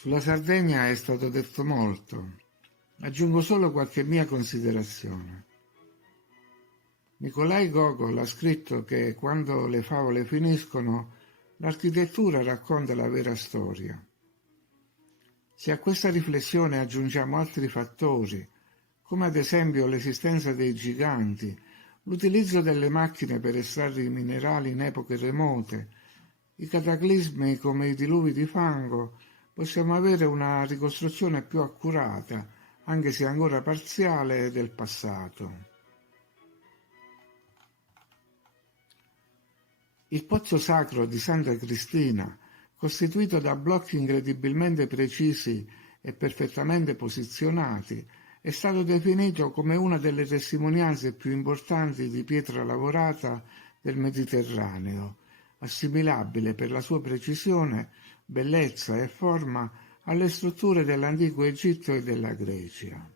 Sulla Sardegna è stato detto molto. Aggiungo solo qualche mia considerazione. Nikolai Gogol ha scritto che quando le favole finiscono, l'architettura racconta la vera storia. Se a questa riflessione aggiungiamo altri fattori, come ad esempio l'esistenza dei giganti, l'utilizzo delle macchine per estrarre i minerali in epoche remote, i cataclismi come i diluvi di fango, possiamo avere una ricostruzione più accurata, anche se ancora parziale, del passato. Il pozzo sacro di Santa Cristina, costituito da blocchi incredibilmente precisi e perfettamente posizionati, è stato definito come una delle testimonianze più importanti di pietra lavorata del Mediterraneo, assimilabile per la sua precisione, bellezza e forma alle strutture dell'antico Egitto e della Grecia.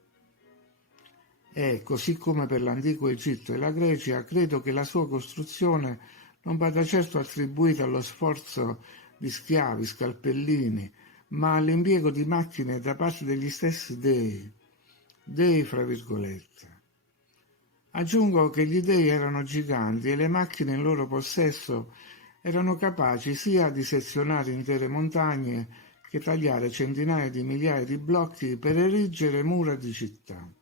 E, così come per l'antico Egitto e la Grecia, credo che la sua costruzione non vada certo attribuita allo sforzo di schiavi, scalpellini, ma all'impiego di macchine da parte degli stessi dei fra virgolette. Aggiungo che gli dei erano giganti e le macchine in loro possesso erano capaci sia di sezionare intere montagne che tagliare centinaia di migliaia di blocchi per erigere mura di città.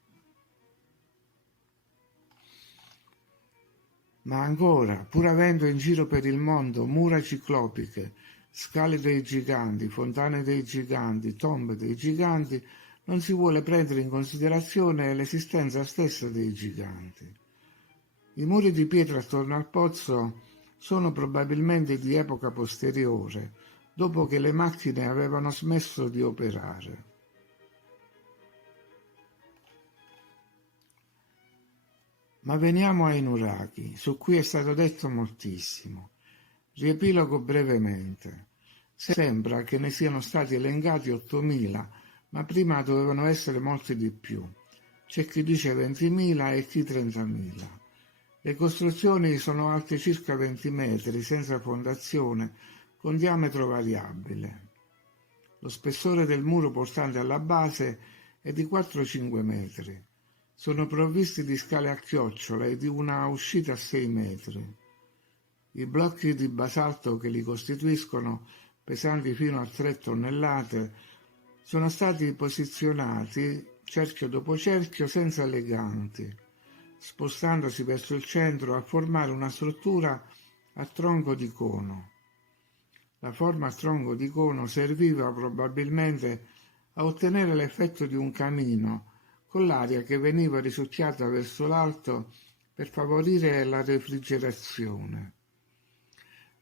Ma ancora, pur avendo in giro per il mondo mura ciclopiche, scale dei giganti, fontane dei giganti, tombe dei giganti, non si vuole prendere in considerazione l'esistenza stessa dei giganti. I muri di pietra attorno al pozzo sono probabilmente di epoca posteriore, dopo che le macchine avevano smesso di operare. Ma veniamo ai nuraghi, su cui è stato detto moltissimo. Riepilogo brevemente. Sembra che ne siano stati elencati 8.000, ma prima dovevano essere molti di più. C'è chi dice 20.000 e chi 30.000. Le costruzioni sono alte circa 20 metri, senza fondazione, con diametro variabile. Lo spessore del muro portante alla base è di 4-5 metri. Sono provvisti di scale a chiocciola e di una uscita a 6 metri. I blocchi di basalto che li costituiscono, pesanti fino a 3 tonnellate, sono stati posizionati cerchio dopo cerchio senza leganti, spostandosi verso il centro a formare una struttura a tronco di cono. La forma a tronco di cono serviva probabilmente a ottenere l'effetto di un camino, con l'aria che veniva risucchiata verso l'alto per favorire la refrigerazione.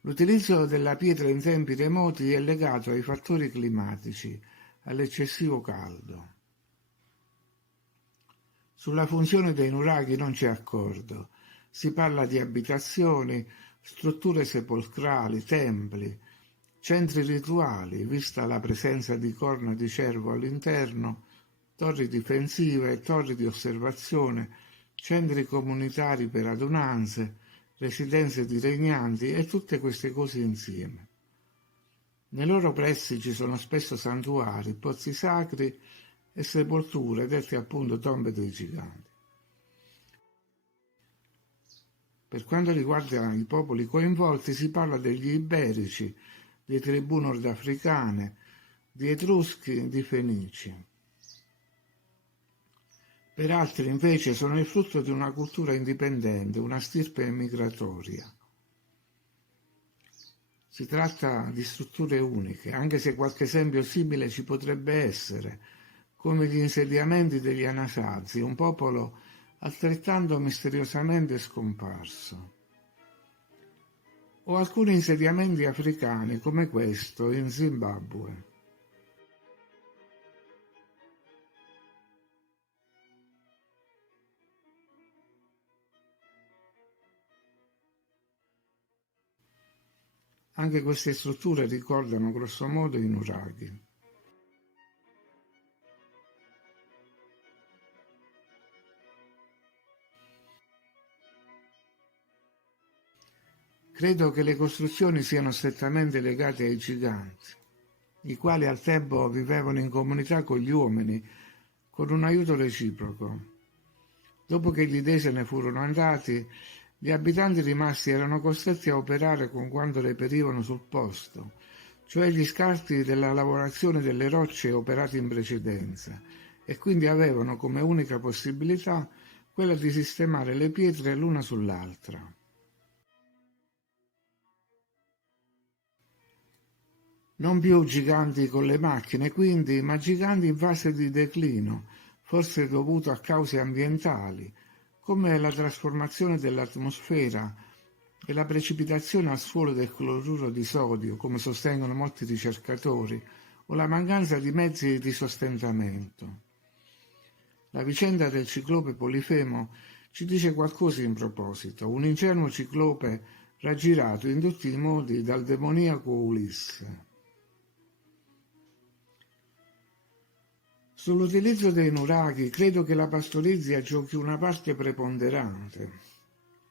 L'utilizzo della pietra in tempi remoti è legato ai fattori climatici, all'eccessivo caldo. Sulla funzione dei nuraghi non c'è accordo. Si parla di abitazioni, strutture sepolcrali, templi, centri rituali, vista la presenza di corna di cervo all'interno, torri difensive e torri di osservazione, centri comunitari per adunanze, residenze di regnanti e tutte queste cose insieme. Nei loro pressi ci sono spesso santuari, pozzi sacri e sepolture dette appunto tombe dei giganti. Per quanto riguarda i popoli coinvolti si parla degli iberici, di tribù nordafricane, di etruschi, di fenici. Per altri invece sono il frutto di una cultura indipendente, una stirpe migratoria. Si tratta di strutture uniche, anche se qualche esempio simile ci potrebbe essere, come gli insediamenti degli Anasazi, un popolo altrettanto misteriosamente scomparso. O alcuni insediamenti africani come questo in Zimbabwe. Anche queste strutture ricordano grossomodo i nuraghi. Credo che le costruzioni siano strettamente legate ai giganti. i quali al tempo vivevano in comunità con gli uomini, con un aiuto reciproco. Dopo che gli dei se ne furono andati, gli abitanti rimasti erano costretti a operare con quanto reperivano sul posto, cioè gli scarti della lavorazione delle rocce operate in precedenza, e quindi avevano come unica possibilità quella di sistemare le pietre l'una sull'altra. Non più giganti con le macchine, quindi, ma giganti in fase di declino, forse dovuto a cause ambientali, come la trasformazione dell'atmosfera e la precipitazione al suolo del cloruro di sodio, come sostengono molti ricercatori, o la mancanza di mezzi di sostentamento. La vicenda del ciclope Polifemo ci dice qualcosa in proposito, un ingenuo ciclope raggirato in tutti i modi dal demoniaco Ulisse. Sull'utilizzo dei nuraghi credo che la pastorizia giochi una parte preponderante.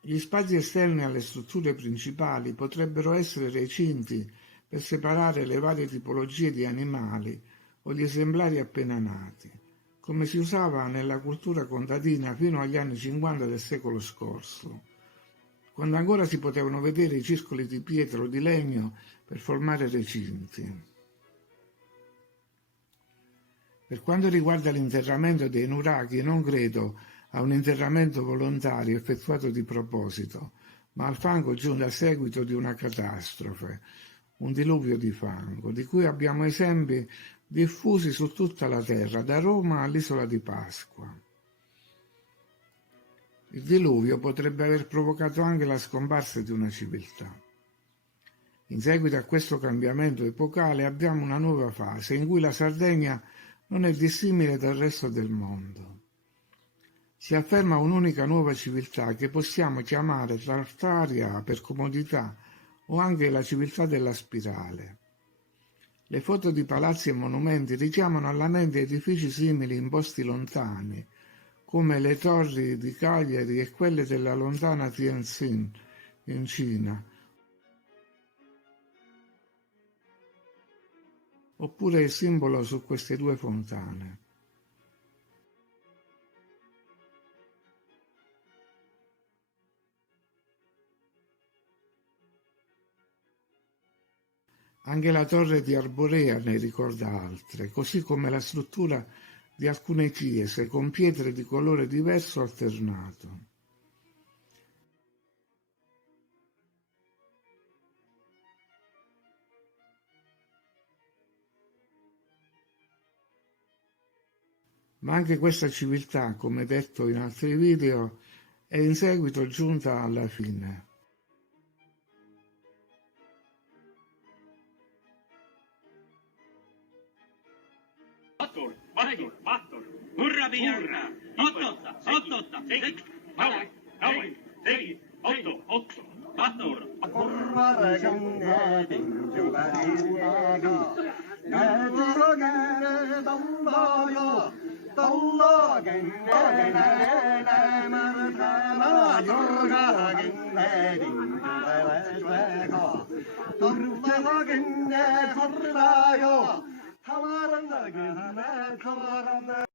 Gli spazi esterni alle strutture principali potrebbero essere recinti per separare le varie tipologie di animali o gli esemplari appena nati, come si usava nella cultura contadina fino agli anni 50 del secolo scorso, quando ancora si potevano vedere i circoli di pietra o di legno per formare recinti. Per quanto riguarda l'interramento dei nuraghi, non credo a un interramento volontario effettuato di proposito, ma al fango giunto a seguito di una catastrofe, un diluvio di fango, di cui abbiamo esempi diffusi su tutta la terra, da Roma all'isola di Pasqua. Il diluvio potrebbe aver provocato anche la scomparsa di una civiltà. In seguito a questo cambiamento epocale abbiamo una nuova fase in cui la Sardegna non è dissimile dal resto del mondo. Si afferma un'unica nuova civiltà che possiamo chiamare Tartaria per comodità o anche la civiltà della spirale. Le foto di palazzi e monumenti richiamano alla mente edifici simili in posti lontani, come le torri di Cagliari e quelle della lontana Tianjin in Cina, oppure il simbolo su queste due fontane. Anche la torre di Arborea ne ricorda altre, così come la struttura di alcune chiese con pietre di colore diverso alternato. Ma anche questa civiltà, come detto in altri video, è in seguito giunta alla fine. Vattor, urra pianta, 8, 6, 9, 8, Vattor. Kurvara ganne dinjuga direga, ne durgane dambayo, dalla ganne ne martaba durga ganne dinjuga direga, durga ganne kurvayo, tamaran ganne kurvaran